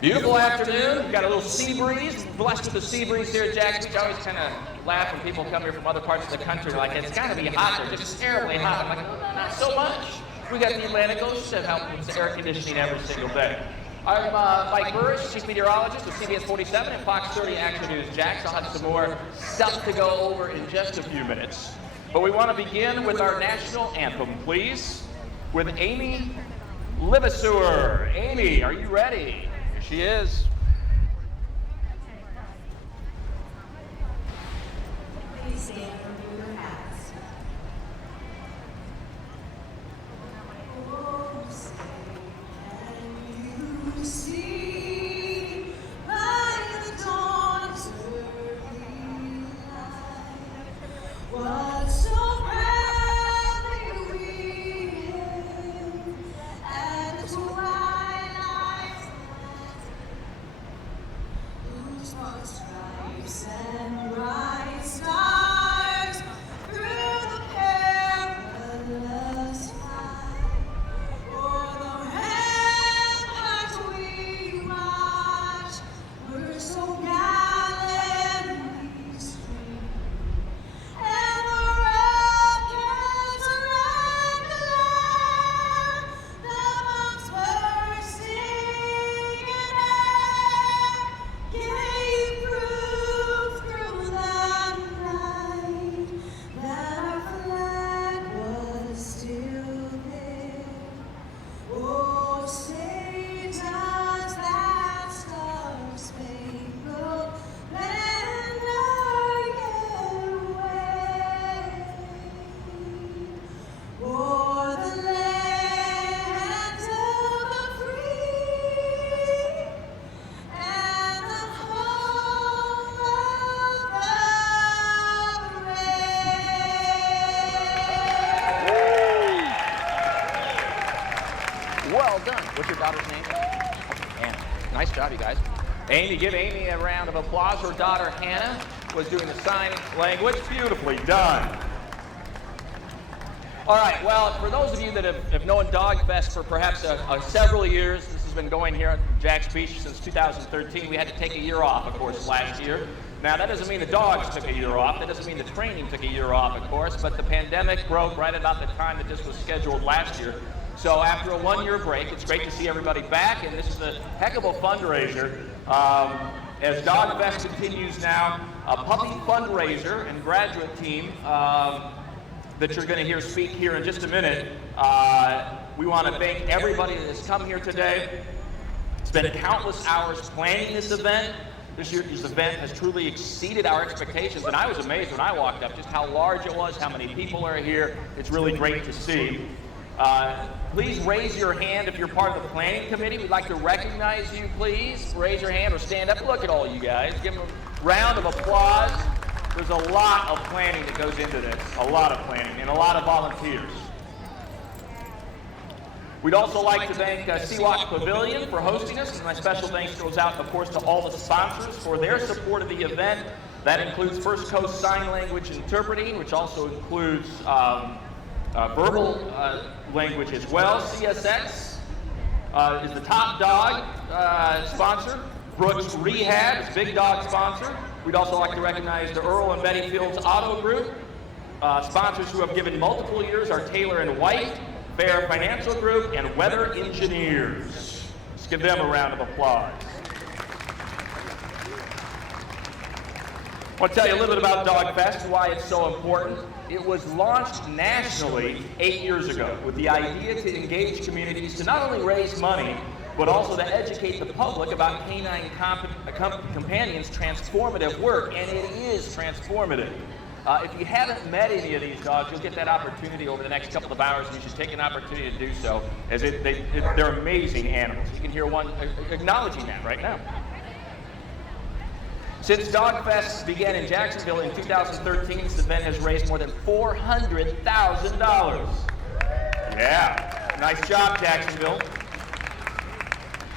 Beautiful afternoon. We've got a little sea breeze. Blessed with the sea breeze here at Jacksonville. I always kind of laugh when people come here from other parts of the country. Like, it's got to be hot there, just terribly hot. I'm like, oh, not so much. We got the Atlantic Ocean that helps with the air conditioning every single day. I'm Mike Burris, Chief Meteorologist with CBS 47 and Fox 30 Action News Jax. I'll have some more stuff to go over in just a few minutes. But we want to begin with our national anthem, please, with Amy Levasseur. Amy, are you ready? Here she is. Please stand for your hats. Oh, say, can you see by the dawn's early light what so proudly we hailed at the twilight's whose broad stripes and bright stars through the perilous fight, o'er the ramparts we march, were so gallantly streamed, and the rockets rang aloud, the monks were singing air, gave proof through the night that our flag was still there. Oh, say does that star-spangled banner yet wave o'er the land of the free and the home of the brave. Well done. What's your daughter's name? Hannah. Nice job, you guys. Amy, give Amy a round of applause. Her daughter, Hannah, was doing the sign language. Beautifully done. All right, well, for those of you that have known DogFest for perhaps several years, this has been going here at Jax Beach since 2013. We had to take a year off, of course, last year. Now, that doesn't mean the dogs took a year off. That doesn't mean the training took a year off, of course, but the pandemic broke right about the time that this was scheduled last year. So after a one-year break, it's great to see everybody back, and this is a heck of a fundraiser. As DogFest continues now, a puppy fundraiser and graduate team that you're going to hear speak here in just a minute. We want to thank everybody that has come here today. Spent countless hours planning this event. This year's event has truly exceeded our expectations, and I was amazed when I walked up just how large it was, how many people are here. It's really great to see. Please raise your hand if you're part of the planning committee. We'd like to recognize you, please. Raise your hand or stand up. Look at all you guys. Give them a round of applause. There's a lot of planning that goes into this, a lot of planning, and a lot of volunteers. We'd also like to thank Sea-Watch Pavilion for hosting us, and my special thanks goes out, of course, to all the sponsors for their support of the event. That includes First Coast Sign Language Interpreting, which also includes verbal language as well. CSX is the top dog sponsor. Brooks Rehab is Big Dog sponsor. We'd also like to recognize the Earl and Betty Fields Auto Group. Sponsors who have given multiple years are Taylor and White, Fair Financial Group, and Weather Engineers. Let's give them a round of applause. I want to tell you a little bit about DogFest and why it's so important. It was launched nationally 8 years ago with the idea to engage communities to not only raise money, but also to educate the public about Canine Companions' transformative work, and it is transformative. If you haven't met any of these dogs, you'll get that opportunity over the next couple of hours, and you should take an opportunity to do so, as they're amazing animals. You can hear one acknowledging that right now. Since DogFest began in Jacksonville in 2013, this event has raised more than $400,000. Yeah, nice job, Jacksonville.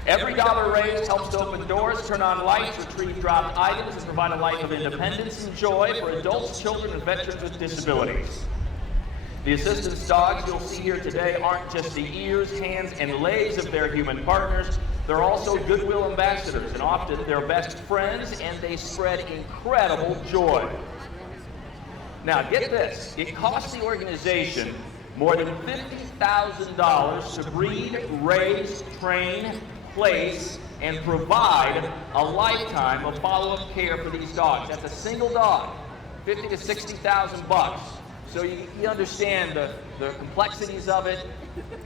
Every dollar raised helps to open doors, turn on lights, retrieve dropped items, and provide a life of independence and joy for adults, children, and veterans with disabilities. The assistance dogs you'll see here today aren't just the ears, hands, and legs of their human partners, They're also goodwill ambassadors, and often they're best friends, and they spread incredible joy. Now, get this. It costs the organization more than $50,000 to breed, raise, train, place, and provide a lifetime of follow-up care for these dogs. That's a single dog, $50,000 to $60,000. So you understand the complexities of it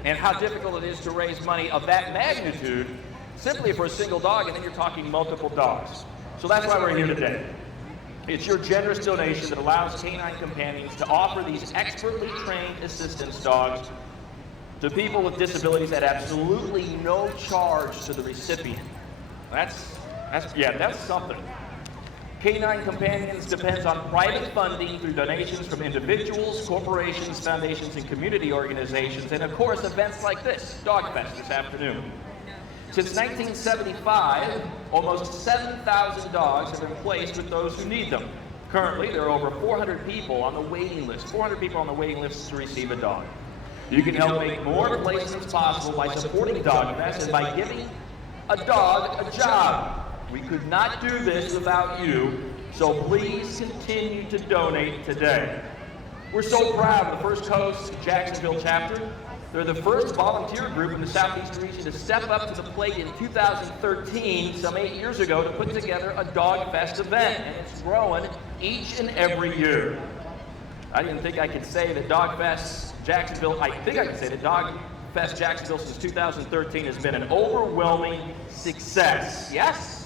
and how difficult it is to raise money of that magnitude simply for a single dog, and then you're talking multiple dogs. So that's why we're here today. It's your generous donation that allows Canine Companions to offer these expertly trained assistance dogs to people with disabilities at absolutely no charge to the recipient. That's something. Canine Companions depends on private funding through donations from individuals, corporations, foundations, and community organizations, and of course events like this, DogFest this afternoon. Since 1975, almost 7,000 dogs have been placed with those who need them. Currently, there are over 400 people on the waiting list, to receive a dog. You can help make more replacements possible by supporting DogFest and by giving a dog a job. We could not do this without you, so please continue to donate today. We're so proud of the First Coast Jacksonville chapter. They're the first volunteer group in the Southeast region to step up to the plate in 2013, some 8 years ago, to put together a DogFest event, and it's growing each and every year. I didn't think I could say that DogFest Jacksonville, I think I can say that DogFest Jacksonville since 2013 has been an overwhelming success. Yes?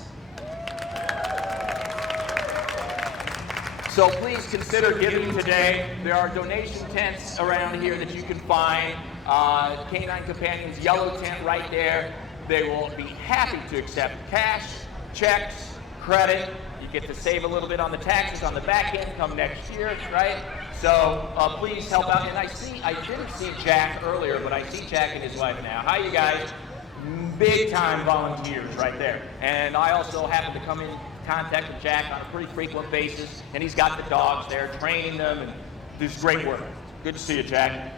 So please consider giving today. There are donation tents around here that you can find. Canine Companions yellow tent right there. They will be happy to accept cash, checks, credit. You get to save a little bit on the taxes on the back end come next year, right? So please help out. And I didn't see Jack earlier, but I see Jack and his wife now. Hi, you guys. Big time volunteers right there. And I also happen to come in contact with Jack on a pretty frequent basis, and he's got the dogs there, training them, and does great work. Good to see you, Jack.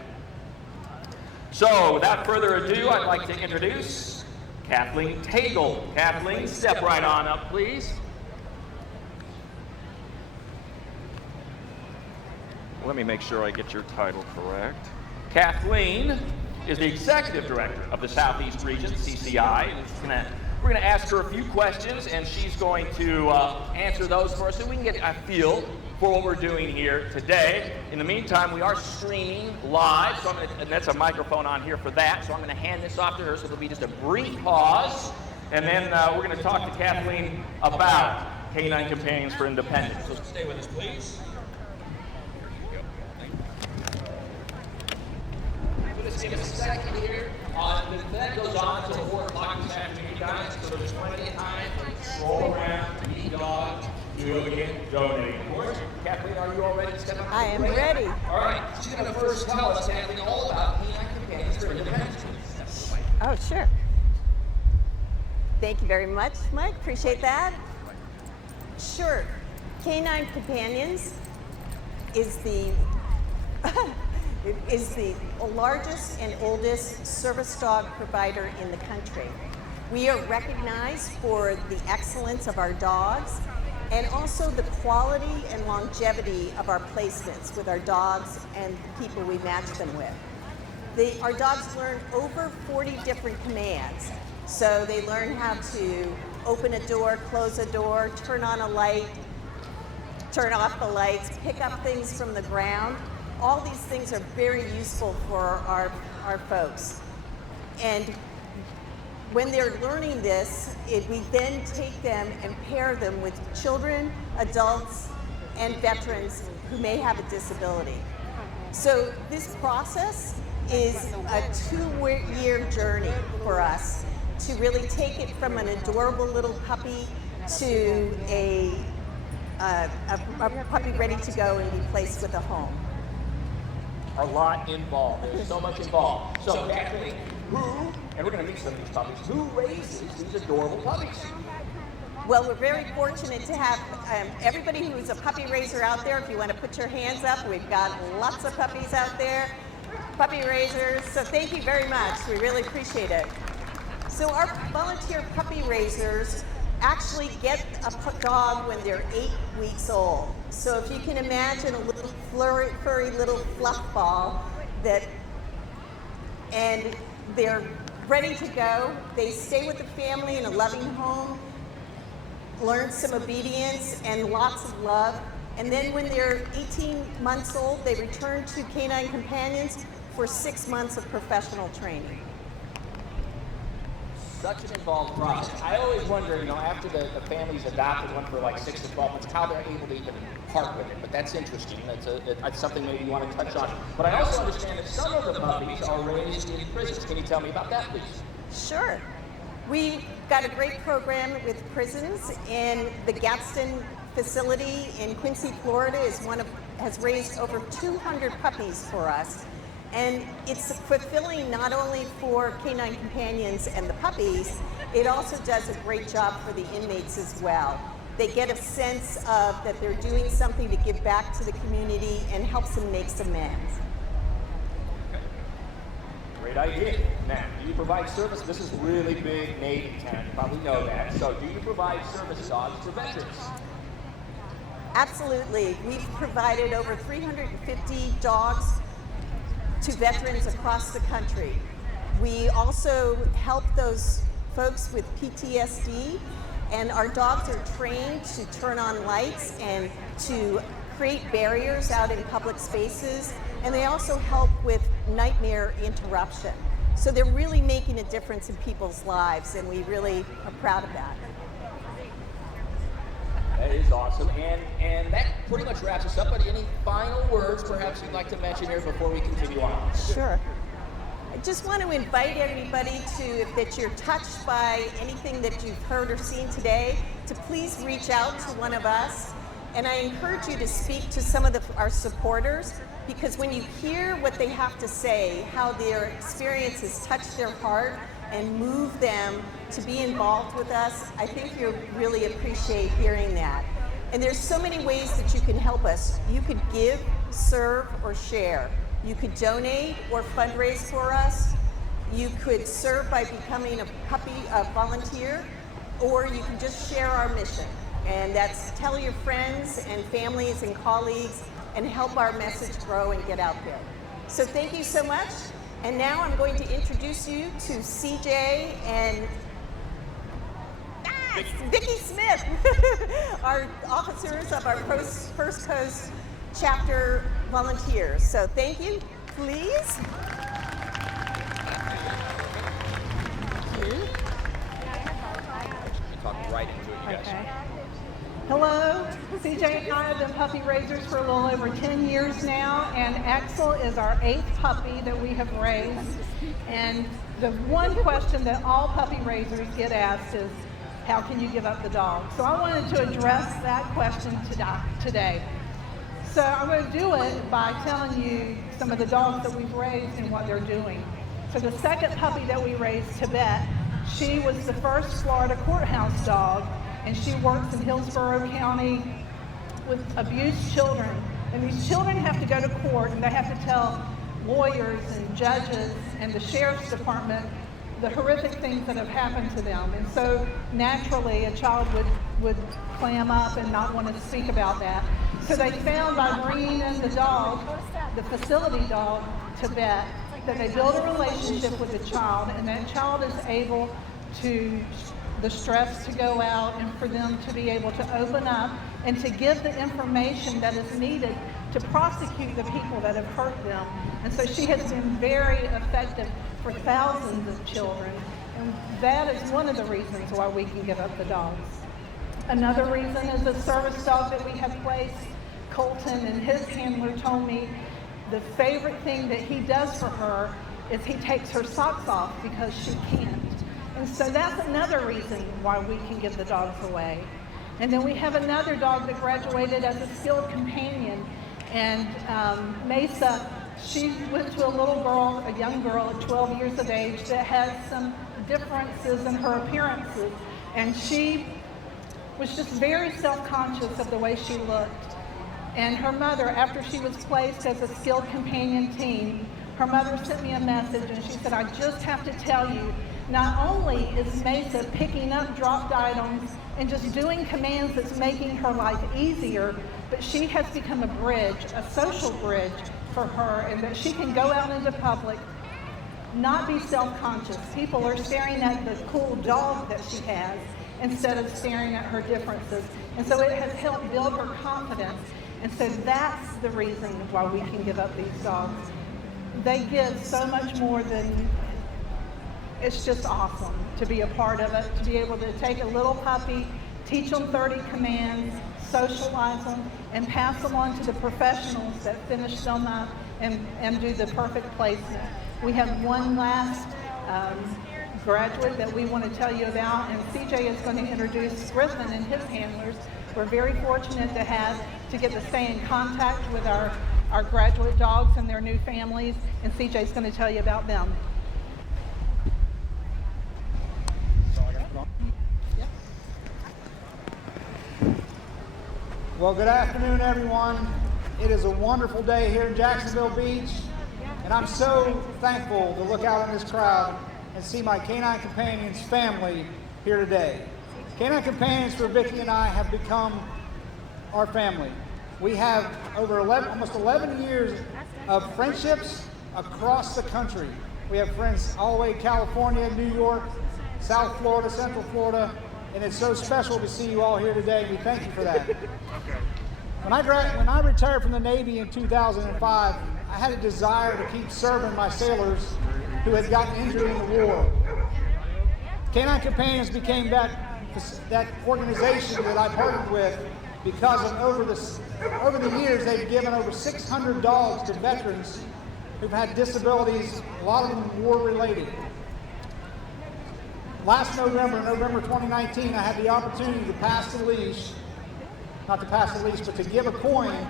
So, without further ado, I'd like to introduce Kathleen Tagle. Kathleen, step right on up, please. Let me make sure I get your title correct. Kathleen is the Executive Director of the Southeast Region, CCI, and we're going to ask her a few questions, and she's going to answer those for us so we can get a feel for what we're doing here today. In the meantime, we are streaming live, so and that's a microphone on here for that, so I'm going to hand this off to her, so there'll be just a brief pause, and then we're going to talk to Kathleen about Canine Companions for Independence. So stay with us, please. Just give us a second here. The event goes on until 4 o'clock this afternoon, guys, so there's plenty of time to stroll around, meet dogs, do it again, donate. Of course, Kathleen, are you all ready to step up? I am ready. All right, she's going to first tell us, Kathleen, all about Canine Companions for Independence. Oh, sure. Thank you very much, Mike. Appreciate that. Sure. Canine Companions is the largest and oldest service dog provider in the country. We are recognized for the excellence of our dogs and also the quality and longevity of our placements with our dogs and the people we match them with. Our dogs learn over 40 different commands. So they learn how to open a door, close a door, turn on a light, turn off the lights, pick up things from the ground. All these things are very useful for our folks. And when they're learning this, we then take them and pair them with children, adults, and veterans who may have a disability. So this process is a 2-year journey for us to really take it from an adorable little puppy to a puppy ready to go and be placed with a home. A lot involved. There's so much involved. So, Kathleen, and we're going to meet some of these puppies, who raises these adorable puppies? Well, we're very fortunate to have everybody who's a puppy raiser out there. If you want to put your hands up, we've got lots of puppies out there, puppy raisers. So thank you very much. We really appreciate it. So our volunteer puppy raisers actually get a dog when they're 8 weeks old. So if you can imagine a little furry little fluff ball and they're ready to go. They stay with the family in a loving home, learn some obedience and lots of love. And then when they're 18 months old, they return to Canine Companions for 6 months of professional training. Such an involved process. I always wonder, after the family's adopted one for like 6 to 12 months, how they're able to even part with it. But that's interesting. That's something maybe you want to touch on. But I also understand that some of the puppies are raised in prisons. Can you tell me about that, please? Sure. We've got a great program with prisons, and the Gadsden facility in Quincy, Florida has raised over 200 puppies for us. And it's fulfilling not only for Canine Companions and the puppies, it also does a great job for the inmates as well. They get a sense of that they're doing something to give back to the community and helps them make amends. Great idea. Now, do you provide service? This is really big Navy town. You probably know that. So do you provide service dogs for veterans? Absolutely. We've provided over 350 dogs to veterans across the country. We also help those folks with PTSD, and our dogs are trained to turn on lights and to create barriers out in public spaces, and they also help with nightmare interruption. So they're really making a difference in people's lives, and we really are proud of that. That is awesome. And that pretty much wraps us up. But any final words perhaps you'd like to mention here before we continue on? Sure. I just want to invite everybody to, if you're touched by anything that you've heard or seen today, to please reach out to one of us. And I encourage you to speak to some of our supporters, because when you hear what they have to say, how their experiences touch their heart and move them to be involved with us, I think you'll really appreciate hearing that. And there's so many ways that you can help us. You could give, serve, or share. You could donate or fundraise for us. You could serve by becoming a volunteer, or you can just share our mission. And that's tell your friends and families and colleagues and help our message grow and get out there. So thank you so much. And now I'm going to introduce you to CJ and Vicki Smith, our officers of our First Coast chapter volunteers. So thank you, please. Talk right into it, you guys. Okay. Hello, CJ and I have been puppy raisers for a little over 10 years now, and Axel is our 8th puppy that we have raised. And the one question that all puppy raisers get asked is, how can you give up the dog? So I wanted to address that question today. So I'm going to do it by telling you some of the dogs that we've raised and what they're doing. So the second puppy that we raised, Tibet, she was the first Florida courthouse dog, and she works in Hillsborough County with abused children. And these children have to go to court, and they have to tell lawyers and judges and the sheriff's department the horrific things that have happened to them. And so naturally a child would clam up and not want to speak about that. So they found, by bringing in the dog, the facility dog, Tibet, that they build a relationship with the child, and that child is able to, the stress to go out, and for them to be able to open up and to give the information that is needed to prosecute the people that have hurt them. And so she has been very effective for thousands of children, and that is one of the reasons why we can give up the dogs. Another reason is the service dog that we have placed. Colton and his handler told me the favorite thing that he does for her is he takes her socks off because she can't. And so that's another reason why we can give the dogs away. And then we have another dog that graduated as a skilled companion, and Mesa, she went to a little girl, a young girl at 12 years of age that had some differences in her appearances, and she was just very self-conscious of the way she looked. And her mother, after she was placed as a skilled companion team, her mother sent me a message, and she said, I just have to tell you Not only is Mesa picking up dropped items and just doing commands that's making her life easier, but she has become a bridge, a social bridge for her, and that she can go out into public, not be self-conscious. People are staring at the cool dog that she has instead of staring at her differences. And so it has helped build her confidence. And so that's the reason why we can give up these dogs. They give so much more than, it's just awesome to be a part of it, to be able to take a little puppy, teach them 30 commands, socialize them, and pass them on to the professionals that finish them up and do the perfect placement. We have one last graduate that we want to tell you about, and CJ is going to introduce Griffin and his handlers. We're very fortunate to get to stay in contact with our graduate dogs and their new families, and CJ is going to tell you about them. Well, good afternoon, everyone. It is a wonderful day here in Jacksonville Beach, and I'm so thankful to look out on this crowd and see my Canine Companions family here today. Canine Companions for Vicki and I have become our family. We have almost 11 years of friendships across the country. We have friends all the way California, New York, South Florida, Central Florida, and it's so special to see you all here today. We thank you for that. When I retired from the Navy in 2005, I had a desire to keep serving my sailors who had gotten injured in the war. Canine Companions became that organization that I partnered with because over the years they've given over 600 dogs to veterans who've had disabilities, a lot of them war-related. Last November 2019, I had the opportunity to pass the leash, not to pass the leash, but to give a coin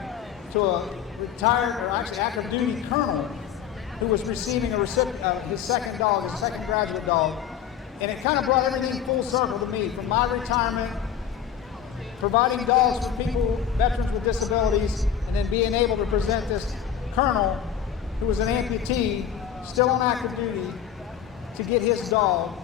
to a retired, or actually active duty colonel who was receiving his second graduate dog. And it kind of brought everything full circle to me, from my retirement, providing dogs for veterans with disabilities, and then being able to present this colonel who was an amputee, still on active duty, to get his dog.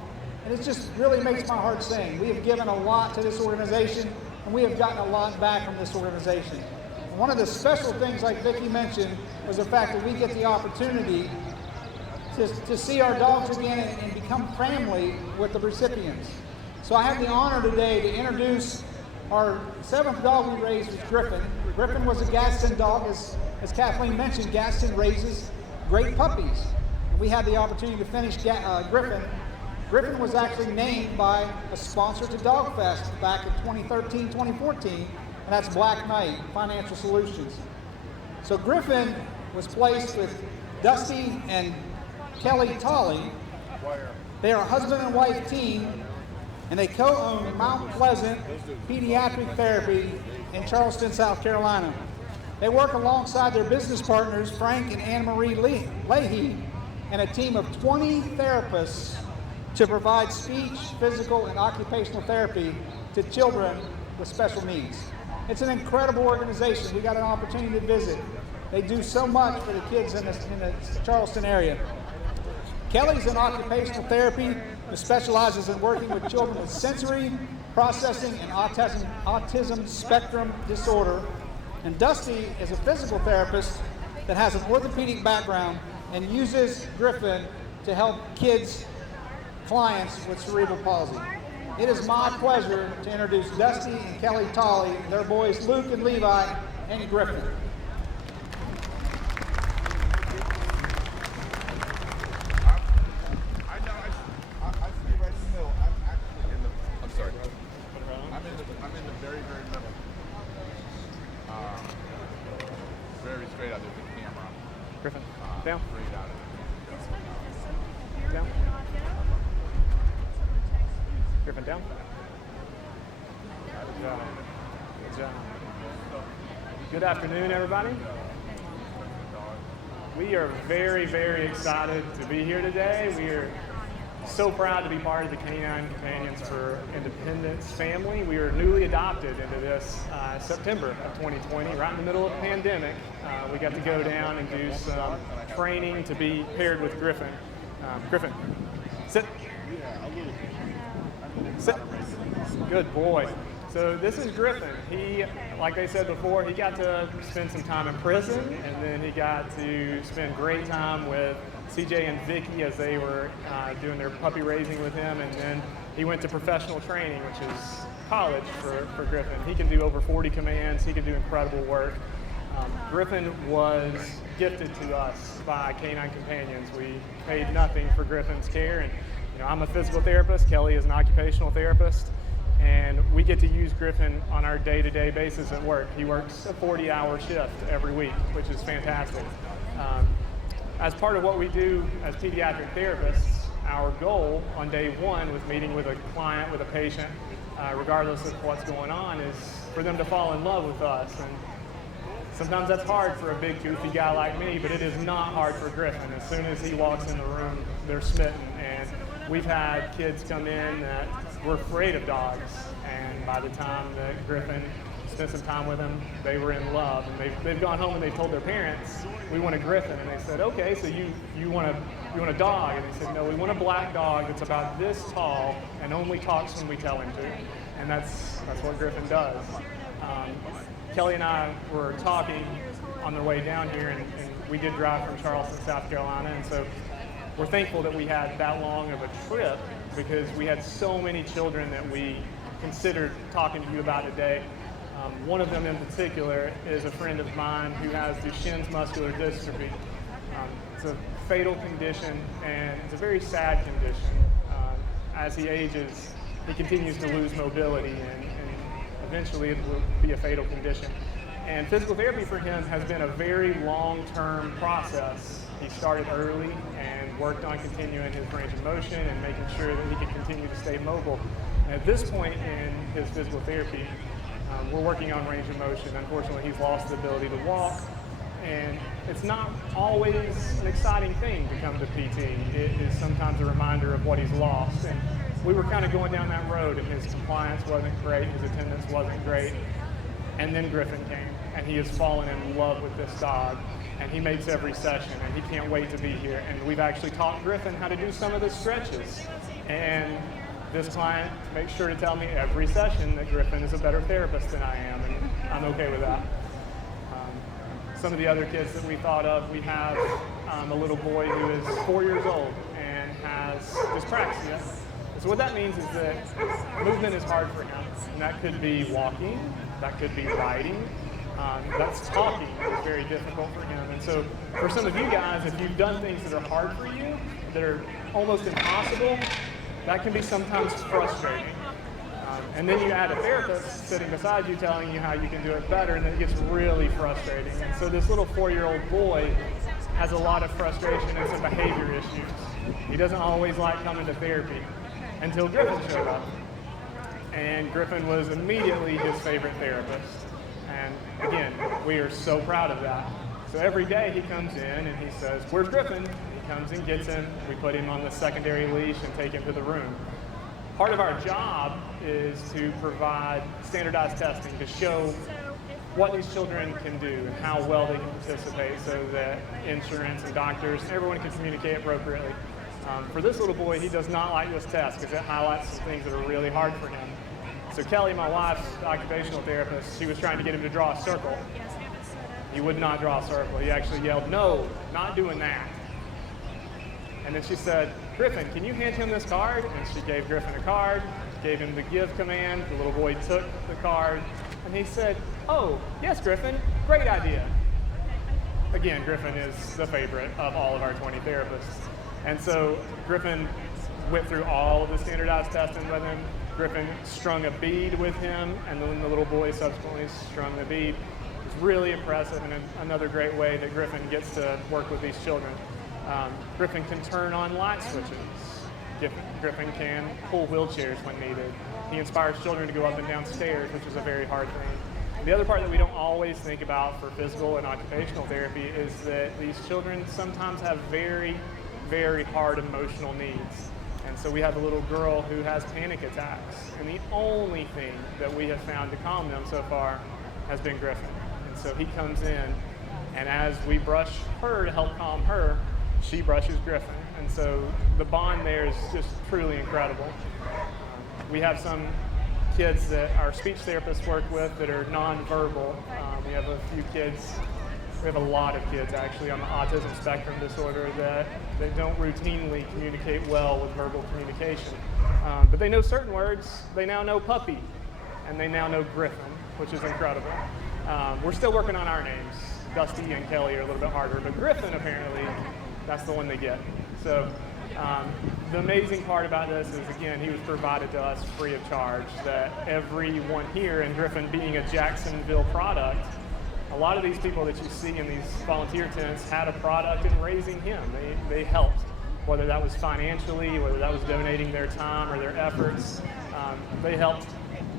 And it just really makes my heart sing. We have given a lot to this organization, and we have gotten a lot back from this organization. And one of the special things, like Vicki mentioned, was the fact that we get the opportunity to see our dogs again and become family with the recipients. So I have the honor today to introduce our 7th dog we raised, was Griffin. Griffin was a Gadsden dog. As Kathleen mentioned, Gadsden raises great puppies. And we had the opportunity to finish Griffin. Griffin was actually named by a sponsor to DogFest back in 2013, 2014, and that's Black Knight Financial Solutions. So Griffin was placed with Dusty and Kelly Tolley. They are a husband and wife team, and they co-own Mount Pleasant Pediatric Therapy in Charleston, South Carolina. They work alongside their business partners, Frank and Anne Marie Leahy, and a team of 20 therapists to provide speech, physical, and occupational therapy to children with special needs. It's an incredible organization. We got an opportunity to visit. They do so much for the kids in the Charleston area. Kelly's in occupational therapy who specializes in working with children with sensory, processing, and autism spectrum disorder. And Dusty is a physical therapist that has an orthopedic background and uses Griffin to help clients with cerebral palsy. It is my pleasure to introduce Dusty and Kelly Tolley, their boys Luke and Levi, and Griffin. I'm in the very, very middle. Very straight out of the camera. Griffin, down. Straight out of it. Down. Griffin, down. Good job. Good job. Good afternoon, everybody. We are very, very excited to be here today. We are so proud to be part of the Canine Companions for Independence family. We were newly adopted into this September of 2020, right in the middle of the pandemic. We got to go down and do some training to be paired with Griffin. Griffin, sit. Yeah, a little bit. I mean, it's So- not a regular. Good boy. So this is Griffin. He, like I said before, he got to spend some time in prison, and then he got to spend great time with CJ and Vicky as they were doing their puppy raising with him, and then he went to professional training, which is college for Griffin. He can do over 40 commands. He can do incredible work. Griffin was gifted to us by Canine Companions. We paid nothing for Griffin's care, and I'm a physical therapist. Kelly is an occupational therapist. And we get to use Griffin on our day-to-day basis at work. He works a 40-hour shift every week, which is fantastic. As part of what we do as pediatric therapists, our goal on day one with meeting with a client, with a patient, regardless of what's going on, is for them to fall in love with us. And sometimes that's hard for a big, goofy guy like me, but it is not hard for Griffin. As soon as he walks in the room, they're smitten. And we've had kids come in that were afraid of dogs, and by the time that Griffin spent some time with them, they were in love. And they've gone home and they've told their parents, we want a Griffin. And they said, okay, so you want a dog? And they said, no, we want a black dog that's about this tall and only talks when we tell him to. And that's what Griffin does. Kelly and I were talking on the way down here, and we did drive from Charleston, South Carolina, and so we're thankful that we had that long of a trip, because we had so many children that we considered talking to you about today. One of them in particular is a friend of mine who has Duchenne's muscular dystrophy. It's a fatal condition, and it's a very sad condition. As he ages, he continues to lose mobility, and eventually it will be a fatal condition. And physical therapy for him has been a very long-term process. He started early and worked on continuing his range of motion and making sure that he could continue to stay mobile. And at this point in his physical therapy, we're working on range of motion. Unfortunately, he's lost the ability to walk, and it's not always an exciting thing to come to PT. It is sometimes a reminder of what he's lost. And we were kind of going down that road, and his compliance wasn't great, his attendance wasn't great. And then Griffin came, and he has fallen in love with this dog, and he makes every session, and he can't wait to be here. And we've actually taught Griffin how to do some of the stretches. And this client makes sure to tell me every session that Griffin is a better therapist than I am, and I'm okay with that. Some of the other kids that we thought of, we have a little boy who is 4 years old and has dyspraxia. So what that means is that movement is hard for him, and that could be walking, that could be riding, that's talking is very difficult for him. And so for some of you guys, if you've done things that are hard for you, that are almost impossible, that can be sometimes frustrating. And then you add a therapist sitting beside you telling you how you can do it better, and it gets really frustrating. And so this little 4-year-old boy has a lot of frustration and some behavior issues. He doesn't always like coming to therapy until Griffin showed up. And Griffin was immediately his favorite therapist. And again, we are so proud of that. So every day he comes in and he says, where's Griffin? He comes and gets him. We put him on the secondary leash and take him to the room. Part of our job is to provide standardized testing to show what these children can do and how well they can participate, so that insurance and doctors and everyone can communicate appropriately. For this little boy, he does not like this test because it highlights some things that are really hard for him. So Kelly, my wife's occupational therapist, she was trying to get him to draw a circle. He would not draw a circle. He actually yelled, no, not doing that. And then she said, Griffin, can you hand him this card? And she gave Griffin a card, gave him the give command. The little boy took the card, and he said, oh, yes, Griffin, great idea. Again, Griffin is the favorite of all of our 20 therapists. And so Griffin went through all of the standardized testing with him. Griffin strung a bead with him, and then the little boy subsequently strung the bead. It's really impressive, and another great way that Griffin gets to work with these children. Griffin can turn on light switches. Griffin can pull wheelchairs when needed. He inspires children to go up and down stairs, which is a very hard thing. The other part that we don't always think about for physical and occupational therapy is that these children sometimes have very, very hard emotional needs. And so we have a little girl who has panic attacks, and the only thing that we have found to calm them so far has been Griffin. And so he comes in, and as we brush her to help calm her, she brushes Griffin. And so the bond there is just truly incredible. We have some kids that our speech therapists work with that are nonverbal. We have a few kids, we have a lot of kids actually on the autism spectrum disorder that don't routinely communicate well with verbal communication. But they know certain words. They now know puppy, and they now know Griffin, which is incredible. We're still working on our names. Dusty and Kelly are a little bit harder, but Griffin apparently, that's the one they get. So the amazing part about this is, again, he was provided to us free of charge, that everyone here, and Griffin being a Jacksonville product, a lot of these people that you see in these volunteer tents had a product in raising him. They helped, whether that was financially, whether that was donating their time or their efforts. They helped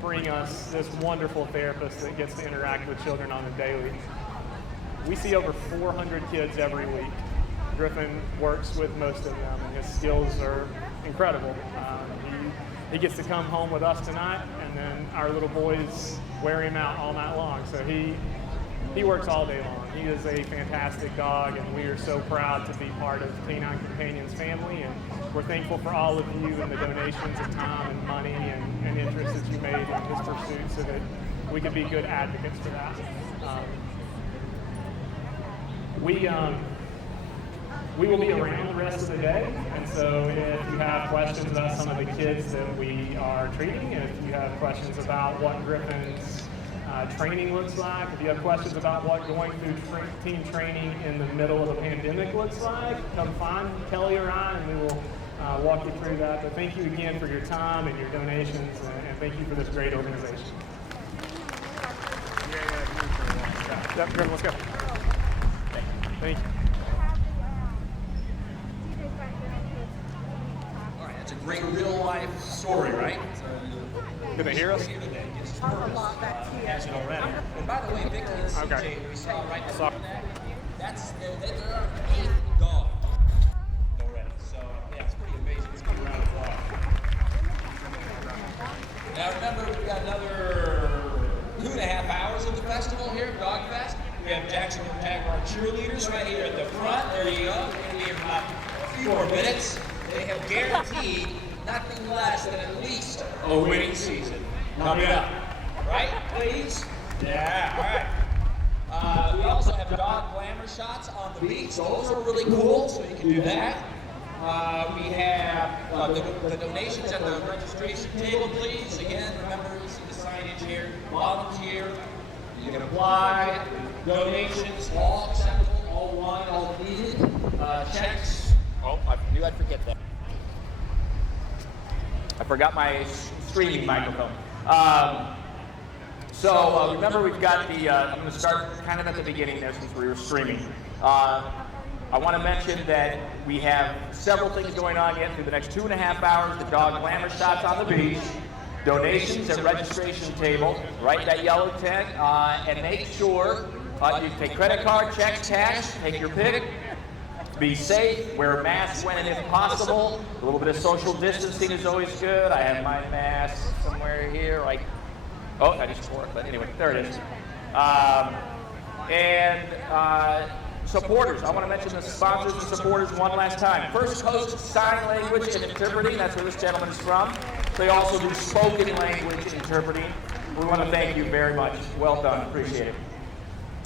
bring us this wonderful therapist that gets to interact with children on a daily. We see over 400 kids every week. Griffin works with most of them, and his skills are incredible. He gets to come home with us tonight, and then our little boys wear him out all night long. So he works all day long. He is a fantastic dog, and we are so proud to be part of Canine Companions family, and we're thankful for all of you and the donations of time and money and interest that you made in his pursuit so that we could be good advocates for that. We will be around the rest of the day, and so if you have questions about some of the kids that we are treating, if you have questions about what Griffin's training looks like, if you have questions about what going through team training in the middle of a pandemic looks like, come find Kelly or I, and we will walk you through that. But thank you again for your time and your donations, and thank you for this great organization. Yeah, Griffin, let's go. Thank you. It's a great real-life story, right? Can they hear us? Has it already. And by the way, Vicky and CJ, Okay. we saw right there, Sorry. that's they're our 8th dog already. So yeah, it's pretty amazing. It's been around a while. Now remember, we've got another 2.5 hours of the festival here at DogFest. We have Jacksonville Jaguar cheerleaders right here at the front. There you go. We're going to be here for about a few more minutes. They have guaranteed nothing less than at least a winning season coming up. Right, ladies? Yeah, all right. We also have dog glamour shots on the beach. Those are really cool, so you can do that. We have the donations at the registration table, please. Again, remember, you see the signage here. Volunteer. You can apply. Donations, all acceptable, all wanted, all needed. Checks. Oh, I knew I'd forget that. I forgot my streaming microphone. So remember, we've got the, I'm going to start kind of at the beginning there since we were streaming. I want to mention that we have several things going on again through the next 2.5 hours. The dog glamour shots on the beach, donations at registration table, right, that yellow tent, and make sure you take credit card, checks, cash, take your pick. Be safe, wear a mask when and if possible. A little bit of social distancing is always good. I have my mask somewhere here. Oh, I just tore it, but anyway, there it is. Supporters. I want to mention the sponsors and supporters one last time. First Coast Sign Language and Interpreting. That's where this gentleman is from. They also do spoken language interpreting. We want to thank you very much. Well done. Appreciate it.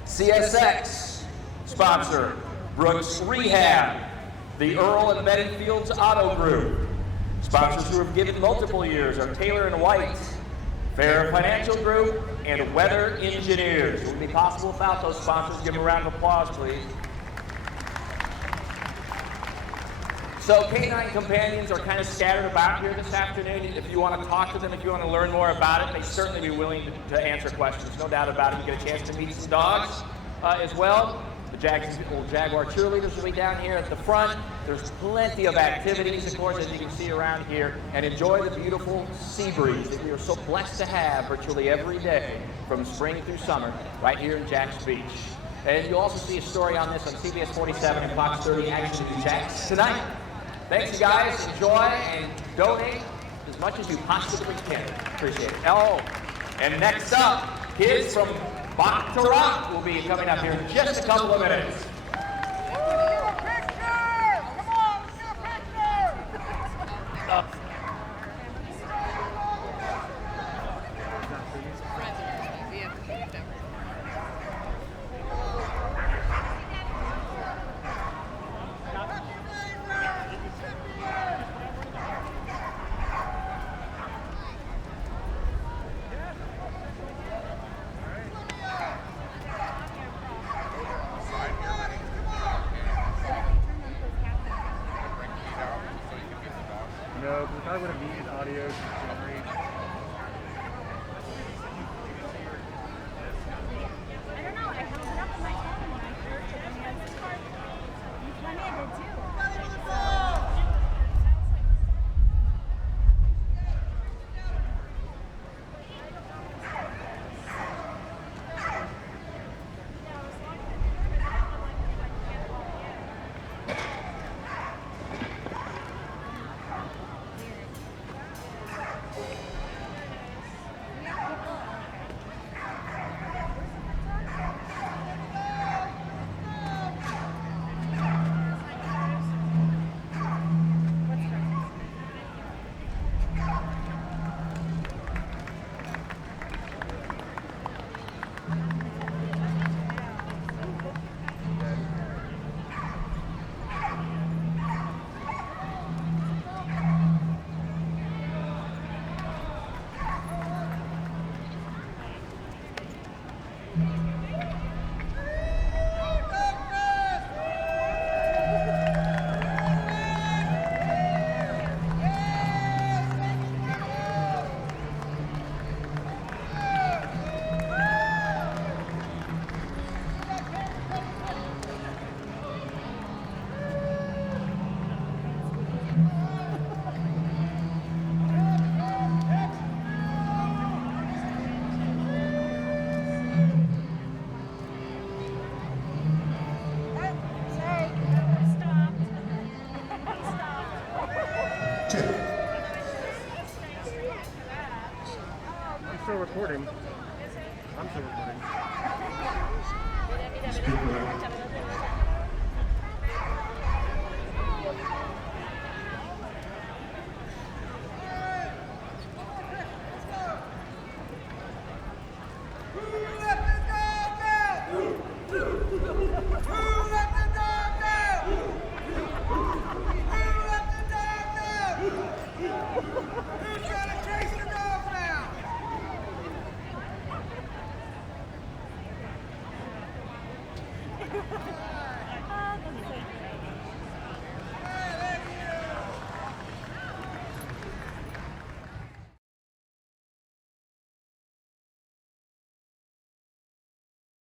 CSX sponsor. Brooks Rehab, the Earl and Betty Fields Auto Group. Sponsors who have given multiple years are Taylor & White, Fair Financial Group, and Weather Engineers. It wouldn't be possible without those sponsors. Give them a round of applause, please. So Canine Companions are kind of scattered about here this afternoon. If you want to talk to them, if you want to learn more about it, they'd certainly be willing to answer questions. No doubt about it. You get a chance to meet some dogs as well. The Jacksonville Jaguar cheerleaders will be down here at the front. There's plenty of activities, of course, as you can see around here, and enjoy the beautiful sea breeze that we are so blessed to have virtually every day from spring through summer right here in Jacks Beach. And you'll also see a story on this on CBS 47 and Fox 30 Action in Jacks tonight. Thanks, you guys. Enjoy and donate as much as you possibly can. Appreciate it. Oh, and next up, kids from Bach to Rock will be coming up here in just a couple of minutes. Come on, let's get a